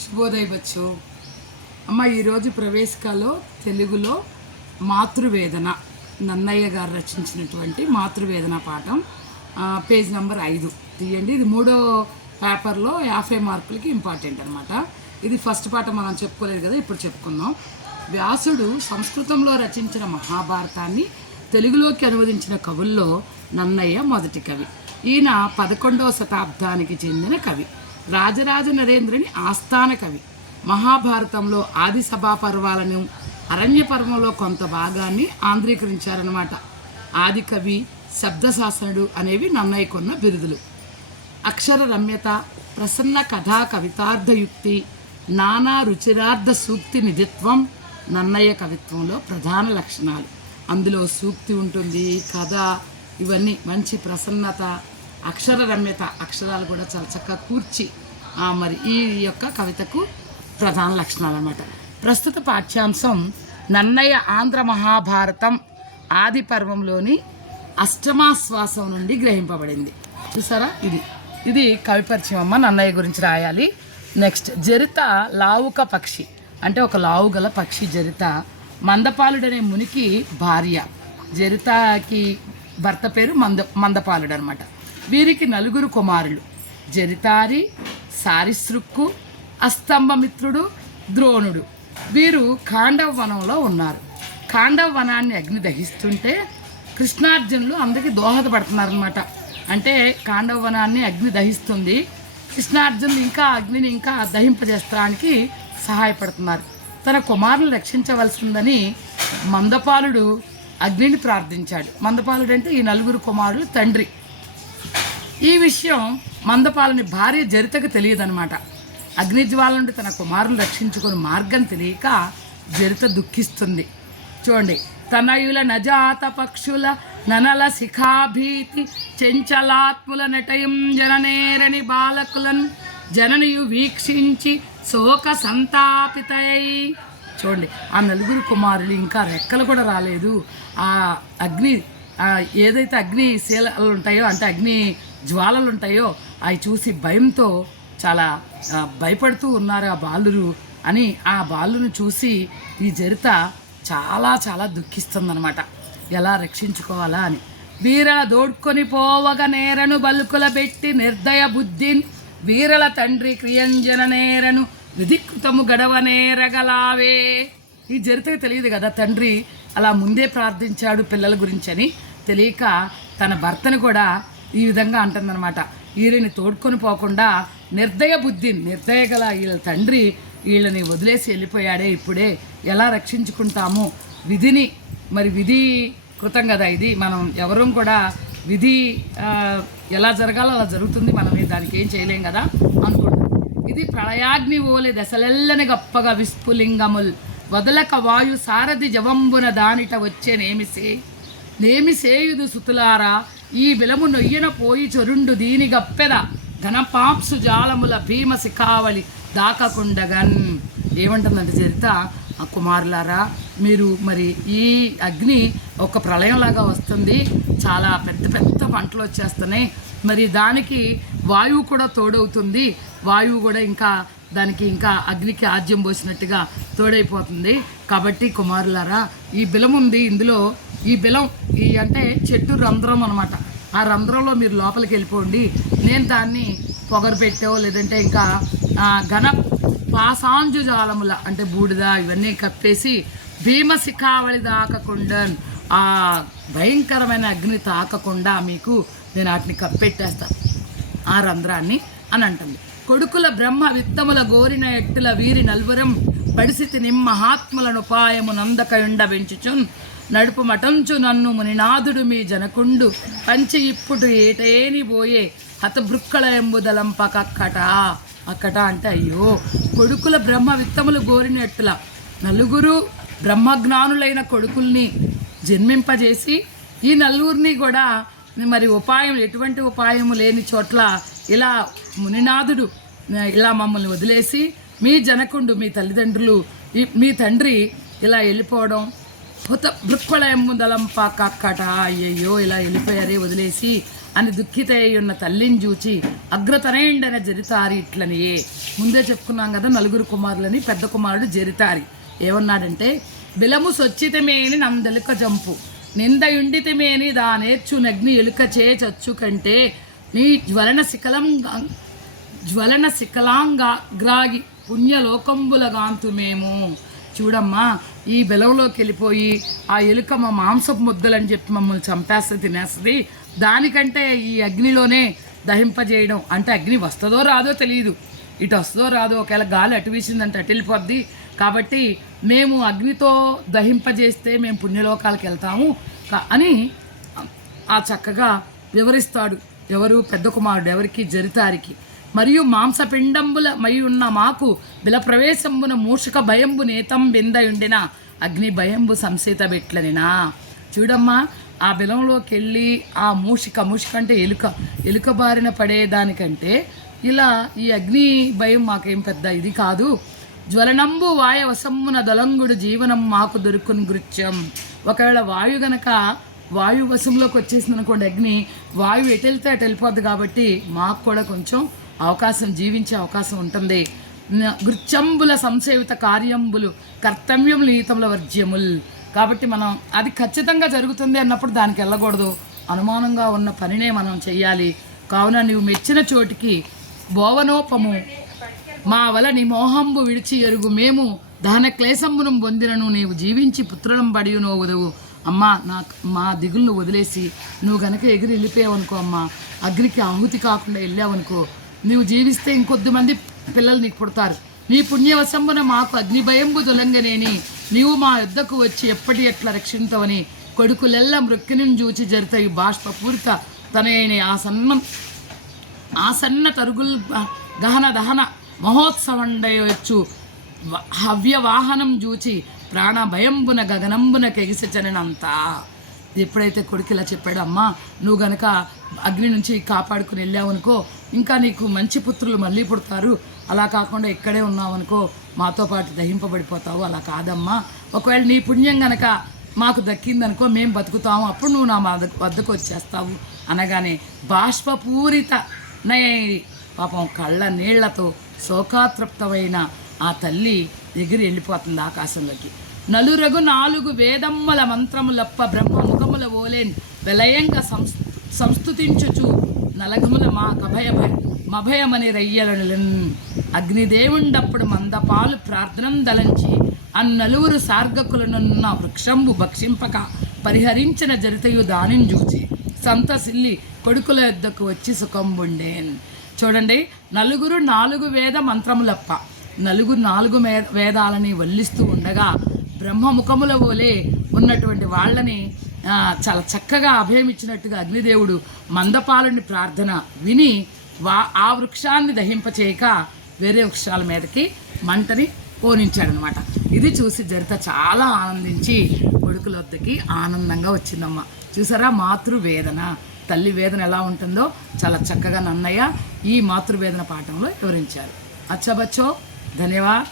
శుభోదయ బచ్చు అమ్మ. ఈరోజు ప్రవేశికలో తెలుగులో మాతృవేదన నన్నయ్య గారు రచించినటువంటి మాతృవేదన పాఠం పేజ్ నెంబర్ 5 తీయండి. ఇది 3వ పేపర్లో 50 మార్కులకి ఇంపార్టెంట్ అనమాట. ఇది ఫస్ట్ పాఠం మనం చెప్పుకోలేదు కదా, ఇప్పుడు చెప్పుకుందాం. వ్యాసుడు సంస్కృతంలో రచించిన మహాభారతాన్ని తెలుగులోకి అనువదించిన కవుల్లో నన్నయ్య మొదటి కవి. ఈయన 11వ శతాబ్దానికి చెందిన కవి. రాజరాజ నరేంద్రుని ఆస్థాన కవి. మహాభారతంలో ఆది సభా పర్వాలను, అరణ్య పర్వంలో కొంత భాగాన్ని ఆంధ్రీకరించారన్నమాట. ఆది కవి, శబ్దశాసనుడు అనేవి నన్నయ్యకున్న బిరుదులు. అక్షర రమ్యత, ప్రసన్న కథా కవితార్థయుక్తి, నానా రుచిరార్థ సూక్తి నిధిత్వం నన్నయ్య కవిత్వంలో ప్రధాన లక్షణాలు. అందులో సూక్తి ఉంటుంది, కథ, ఇవన్నీ మంచి ప్రసన్నత, అక్షర రమ్యత, అక్షరాలు కూడా చాలా చక్కగా కూర్చి మరి ఈ యొక్క కవితకు ప్రధాన లక్షణాలు అన్నమాట. ప్రస్తుత పాఠ్యాంశం నన్నయ్య ఆంధ్ర మహాభారతం ఆది పర్వంలోని అష్టమాశ్వాసం నుండి గ్రహింపబడింది. చూసారా, ఇది కవి పరిచయం అమ్మ. నన్నయ్య గురించి రాయాలి. నెక్స్ట్, జరిత లావుక పక్షి, అంటే ఒక లావు గల పక్షి జరిత. మందపాలుడనే మునికి భార్య. జరితకి భర్త పేరు మందపాలుడు అనమాట. వీరికి 4 కుమారులు: జరితారి, సారిసృక్కు, అస్తంభమిత్రుడు, ద్రోణుడు. వీరు ఖాండవ వనంలో ఉన్నారు. ఖాండవ వనాన్ని అగ్ని దహిస్తుంటే కృష్ణార్జునులు అందరికీ దోహదపడుతున్నారనమాట. అంటే ఖాండవ వనాన్ని అగ్ని దహిస్తుంది, కృష్ణార్జునులు ఇంకా అగ్నిని ఇంకా దహింపజేస్తానికి సహాయపడుతున్నారు. తన కుమారులను రక్షించవలసిందని మందపాలుడు అగ్నిని ప్రార్థించాడు. మందపాలుడు అంటే ఈ 4 కుమారులు తండ్రి. ఈ విషయం మందపాలని భార్య జరితకు తెలియదనమాట. అగ్నిజ్వాల నుండి తన కుమారులు రక్షించుకుని మార్గం తెలియక జరిత దుఃఖిస్తుంది. చూడండి, తనయుల నజాత పక్షుల ననల శిఖాభీతి చెంచలాత్ముల నటయం జననేరని బాలకులను జననియు వీక్షించి శోక సంతాపితై. చూడండి, ఆ 4 కుమారులు ఇంకా రెక్కలు కూడా రాలేదు. ఆ అగ్ని ఏదైతే అగ్ని శీలలు ఉంటాయో, అంటే అగ్ని జ్వాలలు ఉంటాయో, అవి చూసి భయంతో చాలా భయపడుతూ ఉన్నారు ఆ బాలురు అని. ఆ బాలును చూసి ఈ జరిత చాలా చాలా దుఃఖిస్తుందన్నమాట. ఎలా రక్షించుకోవాలా అని. వీరల దోడ్కొని పోవగ నేరను బలుకుల పెట్టి నిర్దయ బుద్ధిన్ వీరల తండ్రి క్రియంజన నేరను విధికృతము గడవ నేరగలావే. ఈ జరితకు తెలియదు కదా, తండ్రి అలా ముందే ప్రార్థించాడు పిల్లల గురించి అని. తెలియక తన భర్తను కూడా ఈ విధంగా అంటుందన్నమాట. వీళ్ళని తోడుకొని పోకుండా నిర్దయ బుద్ధి, నిర్దయ గల వీళ్ళ తండ్రి వీళ్ళని వదిలేసి వెళ్ళిపోయాడే, ఇప్పుడే ఎలా రక్షించుకుంటాము? విధిని, మరి విధి కృతం కదా ఇది. మనం ఎవరూ కూడా విధి ఎలా జరగాలో అలా జరుగుతుంది, మనం దానికి ఏం చేయలేం కదా అనుకుంటాం. ఇది ప్రళయాగ్ని ఓలే దశలెల్లని గొప్పగా విస్ఫులింగముల్ వదలక వాయు సారథి జవంబున దానిట వచ్చే నేమిసేయుదు సుతులారా ఈ విలము నొయ్యన పోయి చొరుండు దీని గప్పెద ఘనపాంసు జాలముల భీమ శిఖావళి దాకకుండగన్. ఏమంటుందంటే చరిత, ఆ కుమారులారా, మీరు మరి ఈ అగ్ని ఒక ప్రళయంలాగా వస్తుంది, చాలా పెద్ద పెద్ద పంటలు వచ్చేస్తున్నాయి, మరి దానికి వాయువు కూడా తోడవుతుంది. వాయువు కూడా ఇంకా దానికి ఇంకా అగ్నికి ఆజ్యం పోసినట్టుగా తోడైపోతుంది. కాబట్టి కుమారులారా, ఈ బిలం ఉంది, ఇందులో ఈ బిలం అంటే చెట్టు రంధ్రం అనమాట. ఆ రంధ్రంలో మీరు లోపలికి వెళ్ళిపోండి. నేను దాన్ని పొగరు పెట్టో లేదంటే ఇంకా ఘన పాసాంజు జాలముల, అంటే బూడిద ఇవన్నీ కప్పేసి భీమశిఖావళి దాకకుండా, ఆ భయంకరమైన అగ్ని తాకకుండా మీకు నేను వాటిని కప్పెట్టేస్తాను ఆ రంధ్రాన్ని అని అంటుంది. కొడుకుల బ్రహ్మ విత్తముల గోరిన ఎట్టుల వీరి నల్వరం పడిసితి నిమ్మహాత్ములను ఉపాయము నందకయుండ వెంచుచున్ నడుపు మటంచు నన్ను మునినాథుడు మీ జనకుండు పంచి ఇప్పుడు ఏటేని పోయే హతభృక్కల ఎంబుదలంపకక్కట. అక్కట అంటే అయ్యో, కొడుకుల బ్రహ్మ విత్తములు గోరినట్టుల 4 బ్రహ్మజ్ఞానులైన కొడుకుల్ని జన్మింపజేసి ఈ 4 కూడా మరి ఉపాయం, ఎటువంటి ఉపాయము లేని చోట్ల ఇలా మునినాథుడు ఇలా మమ్మల్ని వదిలేసి మీ జనకుండు, మీ తల్లిదండ్రులు, మీ తండ్రి ఇలా వెళ్ళిపోవడం, భృక్కుల ఎమ్ముదలంపకక్కట. అయ్యయ్యో, ఇలా వెళ్ళిపోయారే వదిలేసి అని దుఃఖిత ఉన్న తల్లిని చూచి అగ్రతనయుండన జరితారి ఇట్లనియే. ముందే చెప్పుకున్నాం కదా, నలుగురు కుమారులని, పెద్ద కుమారుడు జరితారి. ఏమన్నాడంటే, బిలము సొచ్చితమేని నందెలుక జంపు నిందయుండితమేని దానేర్చు నగ్ని ఎలుక చే చచ్చు కంటే నీ జ్వలన శిఖలాంగ్రాగి పుణ్యలోకంబులగాంతు మేము. చూడమ్మా, ఈ బెలవులోకి వెళ్ళిపోయి ఆ ఎలుక మా మాంసపు ముద్దలని చెప్పి మమ్మల్ని చంపేస్తే తినేస్తుంది, దానికంటే ఈ అగ్నిలోనే దహింపజేయడం. అంటే అగ్ని వస్తుందో రాదో తెలియదు, ఇటు వస్తుందో రాదో, ఒకవేళ గాలి అటు వీసిందంటే అటు వెళ్ళిపోద్ది. కాబట్టి మేము అగ్నితో దహింపజేస్తే మేము పుణ్యలోకాలకు వెళ్తాము అని ఆ చక్కగా వివరిస్తాడు. ఎవరు? పెద్ద కుమారుడు. ఎవరికి? జరితారికి. మరియు మాంసపిండంబుల మై ఉన్న మాకు బిల ప్రవేశంబున మూషిక భయంబు నేతం బిందయుండిన అగ్ని భయంబు సంసేత బెట్లనినా. చూడమ్మా, ఆ బిలంలోకి వెళ్ళి ఆ మూషిక అంటే ఎలుక బారిన పడేదానికంటే ఇలా ఈ అగ్ని భయం మాకేం పెద్ద ఇది కాదు. జ్వలనంబు వాయవసమ్మున దొలంగుడు జీవనం మాకు దొరుకుని గృత్యం. ఒకవేళ వాయు గనక వాయు వశంలోకి వచ్చేసింది అనుకోండి అగ్ని, వాయువు ఎటు వెళ్తే అటు వెళ్ళిపోద్ది. కాబట్టి మాకు కూడా కొంచెం అవకాశం, జీవించే అవకాశం ఉంటుంది. గృత్యంబుల సంసేవిత కార్యంబులు కర్తవ్యములు నీతముల వర్జ్యముల్. కాబట్టి మనం అది ఖచ్చితంగా జరుగుతుంది అన్నప్పుడు దానికి వెళ్ళకూడదు. అనుమానంగా ఉన్న పనినే మనం చెయ్యాలి. కావున నీవు మెచ్చిన చోటికి భోవనోపము మా వల నీ మోహంబు విడిచి ఎరుగు మేము దహన క్లేశంబును పొందినను నీవు జీవించి పుత్రులం పడియునో వదవు. అమ్మా, మా దిగులను వదిలేసి నువ్వు గనక ఎగిరి వెళ్ళిపోయావనుకో అమ్మా, అగ్నికి ఆహుతి కాకుండా వెళ్ళావనుకో, నువ్వు జీవిస్తే ఇంకొద్ది మంది పిల్లలు నీకు పుడతారు. నీ పుణ్యవశంబున మాకు అగ్ని భయంబు తొలంగనేని నీవు మా యుద్ధకు వచ్చి ఎప్పటి ఎట్లా రక్షింతవని కొడుకులెల్ల మృక్కిని చూచి జరితాయి బాష్పపూరిత తనని ఆసన్న తరుగులు గహన దహన మహోత్సవండయొచ్చు హవ్యవాహనం చూచి ప్రాణ భయంబున గగనంబున కెగిసచనంతా. ఎప్పుడైతే కొడుకు ఇలా చెప్పాడు, అమ్మా నువ్వు గనక అగ్ని నుంచి కాపాడుకుని వెళ్ళావనుకో ఇంకా నీకు మంచి పుత్రులు మళ్ళీ పుడతారు, అలా కాకుండా ఇక్కడే ఉన్నావనుకో మాతో పాటు దహింపబడిపోతావు. అలా కాదమ్మా, ఒకవేళ నీ పుణ్యం గనక మాకు దక్కిందనుకో మేము బతుకుతాము, అప్పుడు నువ్వు నా వద్దకు వచ్చేస్తావు అనగానే బాష్పపూరిత నయని పాపం కళ్ళ నీళ్లతో శోకాతృప్తమైన ఆ తల్లి ఎగిరి వెళ్ళిపోతుంది ఆకాశంలోకి. నలురగు 4 వేదమ్మల మంత్రములప్ప బ్రహ్మ ముఖముల ఓలేన్ విలయంగా సంస్థుతించుచు నలగముల మా మభయమని రయ్యలను అగ్నిదేవుండప్పుడు మందపాలు ప్రార్థనం దలంచి అన్నలువురు సార్గకులనున్న వృక్షంబు భక్షింపక పరిహరించిన జరితయు దానిని చూచి సంతసిల్లి కొడుకుల యొద్దకు వచ్చి సుఖంబుండేన్. చూడండి, 4 వేద మంత్రములప్ప, 4 వేదాలని వల్లిస్తూ ఉండగా బ్రహ్మముఖముల వలె ఉన్నటువంటి వాళ్ళని చాలా చక్కగా అభయమిచ్చినట్టుగా అగ్నిదేవుడు మందపాలుని ప్రార్థన విని ఆ వృక్షాన్ని దహింపచేయక వేరే వృక్షాల మీదకి మంటని పోనించాడనమాట. ఇది చూసి జరిత చాలా ఆనందించి కొడుకుల వద్దకి ఆనందంగా వచ్చిందమ్మ. చూసారా, మాతృవేదన, తల్లి వేదన ఎలా ఉంటుందో చాలా చక్కగా నన్నయ్య ఈ మాతృవేదన పాఠంలో వివరించారు. అచ్చా బచ్చో, ధన్యవాద్.